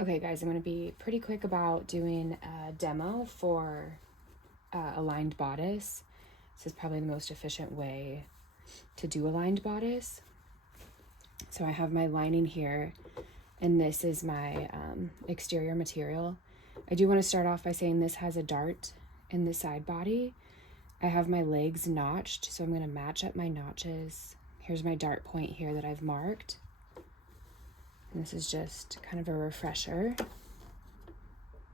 Okay guys, I'm going to be pretty quick about doing a demo for a lined bodice. This is probably the most efficient way to do a lined bodice. So I have my lining here, and this is my exterior material. I do want to start off by saying this has a dart in the side body. I have my legs notched, so I'm going to match up my notches. Here's my dart point here that I've marked. And this is just kind of a refresher.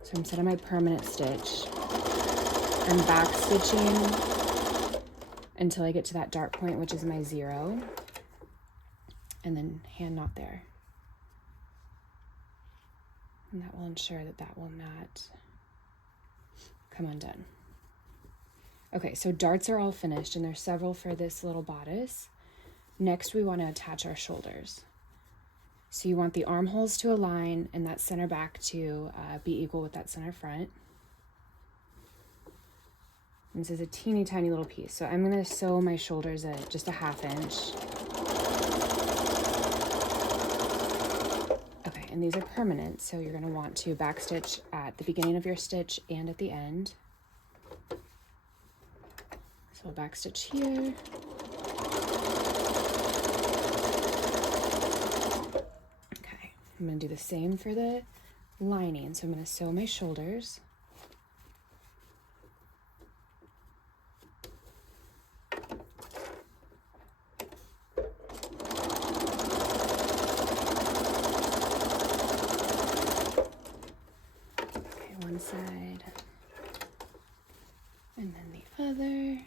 So instead of my permanent stitch, I'm back stitching until I get to that dart point, which is my 0, and then hand knot there. And that will ensure that that will not come undone. Okay, so darts are all finished, and there's several for this little bodice. Next, we want to attach our shoulders. So you want the armholes to align and that center back to be equal with that center front. And this is a teeny tiny little piece. So I'm going to sew my shoulders at just a 1/2 inch. Okay, and these are permanent, so you're going to want to backstitch at the beginning of your stitch and at the end. So I'll backstitch here. I'm going to do the same for the lining. So I'm going to sew my shoulders. Okay, one side and then the other.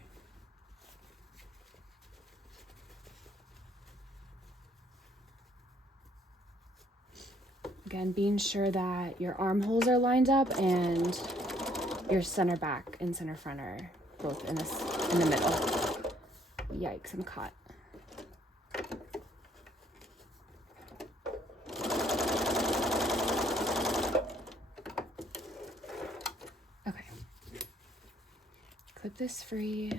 Again, being sure that your armholes are lined up and your center back and center front are both in the middle. Yikes, I'm caught. Okay. Clip this free.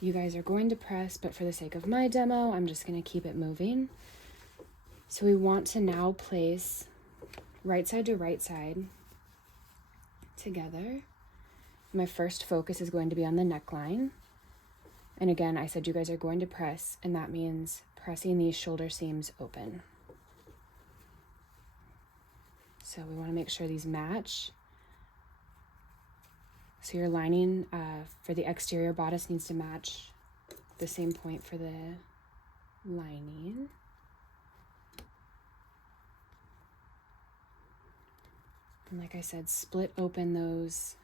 You guys are going to press, but for the sake of my demo, I'm just going to keep it moving. So we want to now place right side to right side together. My first focus is going to be on the neckline. And again, I said you guys are going to press, and that means pressing these shoulder seams open. So we want to make sure these match. So your lining for the exterior bodice needs to match the same point for the lining. And like I said, split open those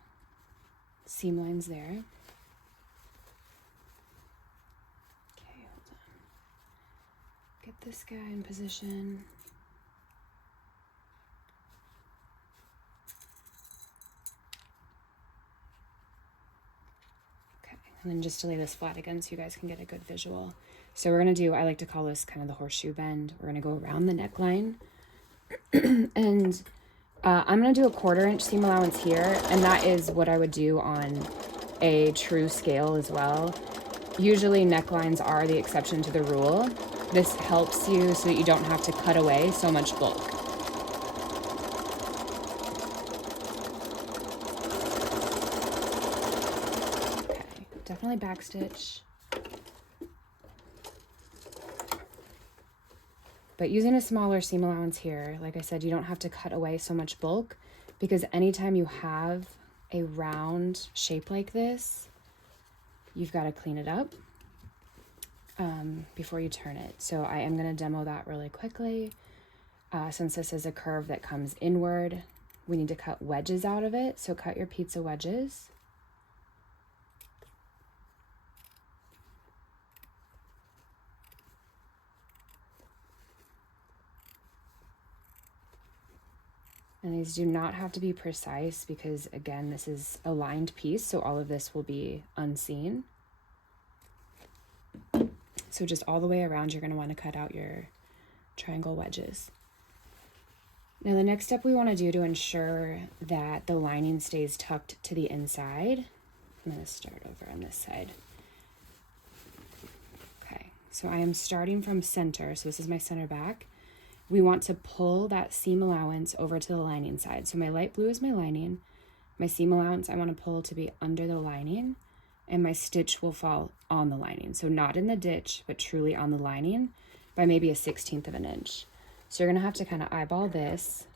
seam lines there. Okay, hold on. Get this guy in position. Okay, and then just to lay this flat again so you guys can get a good visual. So we're going to do, I like to call this kind of the horseshoe bend. We're going to go around the neckline. And I'm going to do a 1/4 inch seam allowance here, and that is what I would do on a true scale as well. Usually necklines are the exception to the rule. This helps you so that you don't have to cut away so much bulk. Okay, definitely backstitch. But using a smaller seam allowance here, like I said, you don't have to cut away so much bulk, because anytime you have a round shape like this, you've got to clean it up before you turn it. So I am going to demo that really quickly. Since this is a curve that comes inward, we need to cut wedges out of it. So cut your pizza wedges. And these do not have to be precise because, again, this is a lined piece, so all of this will be unseen. So just all the way around, you're going to want to cut out your triangle wedges. Now, the next step we want to do to ensure that the lining stays tucked to the inside, I'm going to start over on this side. Okay, so I am starting from center, so this is my center back. we want to pull that seam allowance over to the lining side. So my light blue is my lining. My seam allowance I want to pull to be under the lining, and my stitch will fall on the lining. So not in the ditch, but truly on the lining by maybe a 1/16 of an inch. So you're going to have to kind of eyeball this.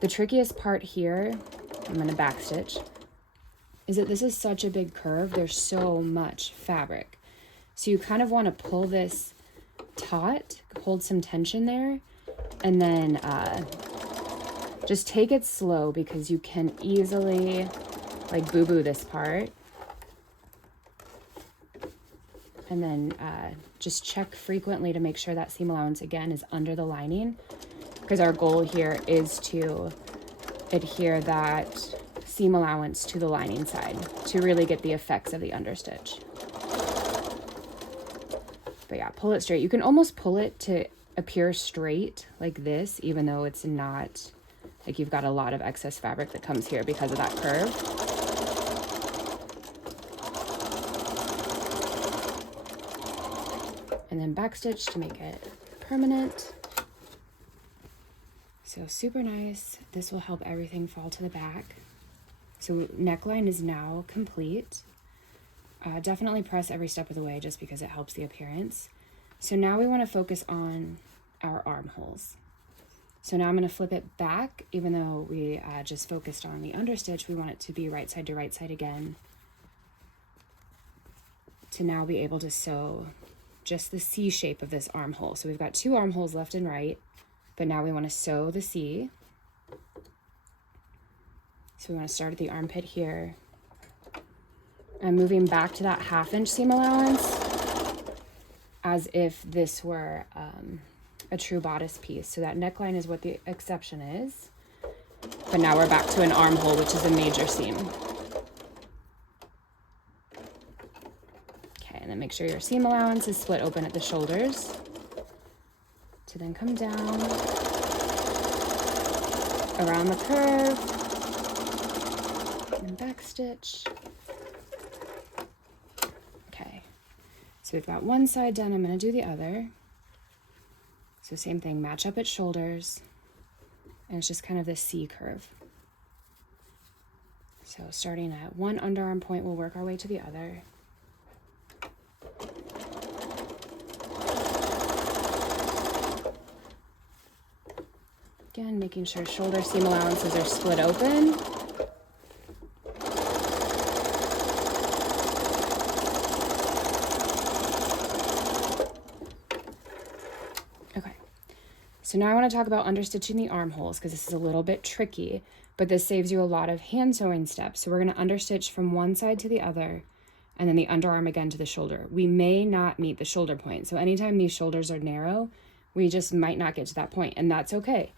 The trickiest part here, I'm going to backstitch, is that this is such a big curve. There's so much fabric. So you kind of want to pull this taut, hold some tension there, and then just take it slow, because you can easily like boo-boo this part. And then just check frequently to make sure that seam allowance again is under the lining, because our goal here is to adhere that seam allowance to the lining side to really get the effects of the understitch. But yeah, pull it straight. You can almost pull it to appear straight like this, even though it's not, like you've got a lot of excess fabric that comes here because of that curve. And then backstitch to make it permanent. So super nice. This will help everything fall to the back. So neckline is now complete. Definitely press every step of the way just because it helps the appearance. So now we want to focus on our armholes. So now I'm going to flip it back. Even though we just focused on the understitch, we want it to be right side to right side again, to now be able to sew just the C shape of this armhole. So we've got 2 armholes left and right, but now we want to sew the C. So we want to start at the armpit here. I'm moving back to that 1/2 inch seam allowance as if this were a true bodice piece. So that neckline is what the exception is. But now we're back to an armhole, which is a major seam. Okay, and then make sure your seam allowance is split open at the shoulders to then come down around the curve and backstitch. So we've got one side done, I'm going to do the other. So same thing, match up at shoulders, and it's just kind of this C curve. So starting at one underarm point, we'll work our way to the other. Again, making sure shoulder seam allowances are split open. So now I want to talk about understitching the armholes, because this is a little bit tricky, but this saves you a lot of hand sewing steps. So we're going to understitch from one side to the other, and then the underarm again to the shoulder. We may not meet the shoulder point. So anytime these shoulders are narrow, we just might not get to that point, and that's okay.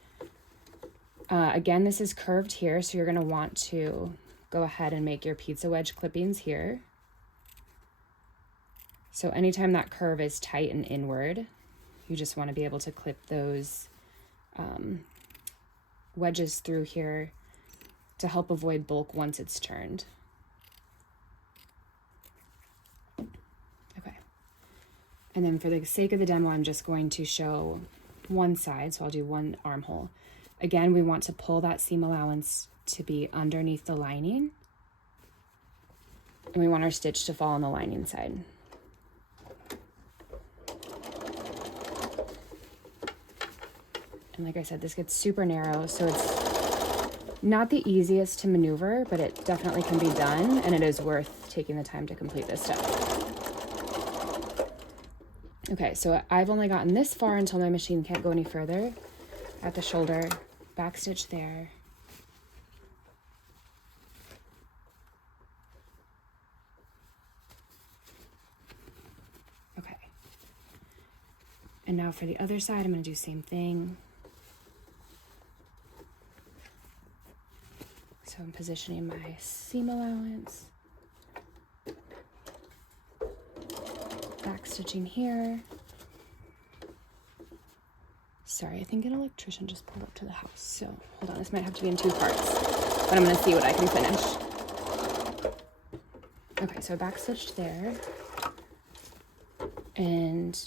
Again, this is curved here, so you're going to want to go ahead and make your pizza wedge clippings here. So anytime that curve is tight and inward, you just want to be able to clip those wedges through here to help avoid bulk once it's turned. Okay. And then for the sake of the demo, I'm just going to show one side, so I'll do one armhole. Again, we want to pull that seam allowance to be underneath the lining, and we want our stitch to fall on the lining side. And like I said, this gets super narrow, so it's not the easiest to maneuver, but it definitely can be done, and it is worth taking the time to complete this step. Okay, so I've only gotten this far until my machine can't go any further. At the shoulder, backstitch there. Okay. And now for the other side, I'm going to do the same thing. So I'm positioning my seam allowance, back stitching here. Sorry, I think an electrician just pulled up to the house, so hold on, this might have to be in 2 parts, but I'm gonna see what I can finish. Okay, so back stitched there, and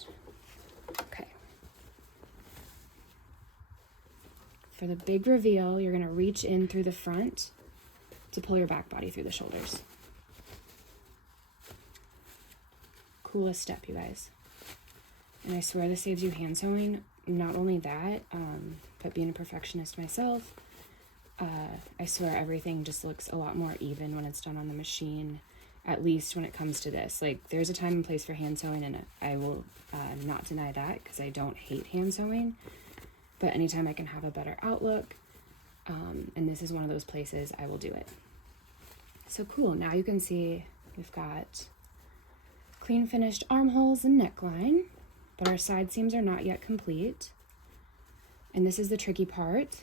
okay. for the big reveal, you're gonna reach in through the front to pull your back body through the shoulders. Coolest step, you guys. And I swear this saves you hand sewing. Not only that, but being a perfectionist myself, I swear everything just looks a lot more even when it's done on the machine, at least when it comes to this. Like, there's a time and place for hand sewing, and I will not deny that, because I don't hate hand sewing. But anytime I can have a better outlook, and this is one of those places, I will do it. So cool, now you can see we've got clean finished armholes and neckline, but our side seams are not yet complete. And this is the tricky part.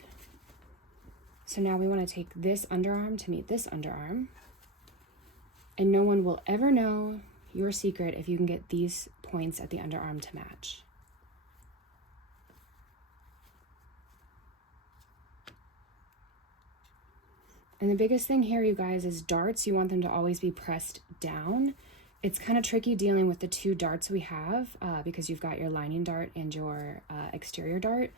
So now we want to take this underarm to meet this underarm. And no one will ever know your secret if you can get these points at the underarm to match. And the biggest thing here, you guys, is darts. You want them to always be pressed down. It's kind of tricky dealing with the two darts we have because you've got your lining dart and your exterior dart.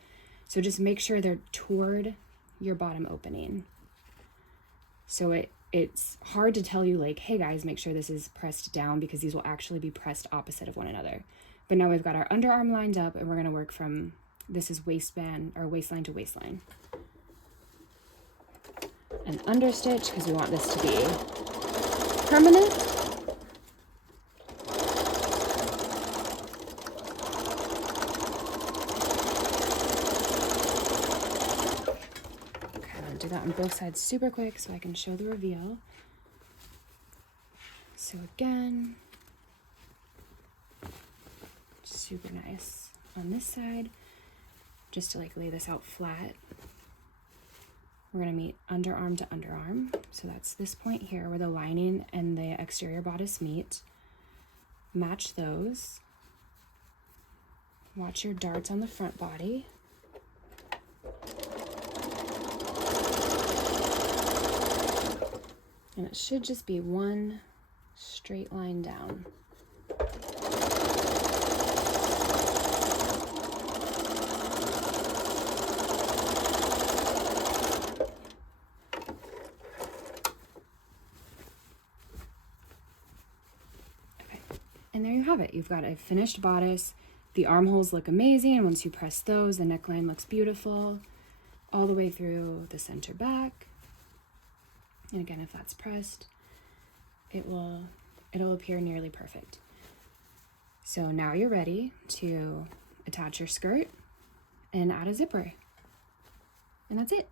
So just make sure they're toward your bottom opening. So it's hard to tell you, like, hey guys, make sure this is pressed down, because these will actually be pressed opposite of one another. But now we've got our underarm lined up, and we're going to work from, this is waistband or waistline to waistline. An understitch, because we want this to be permanent. Okay, I'm going to do that on both sides super quick so I can show the reveal. So again, super nice on this side, just to like lay this out flat. We're going to meet underarm to underarm. So that's this point here where the lining and the exterior bodice meet. Match those. Watch your darts on the front body. And it should just be one straight line down. And there you have it. You've got a finished bodice. The armholes look amazing. Once you press those, the neckline looks beautiful all the way through the center back. And again, if that's pressed, it'll appear nearly perfect. So now you're ready to attach your skirt and add a zipper. And that's it.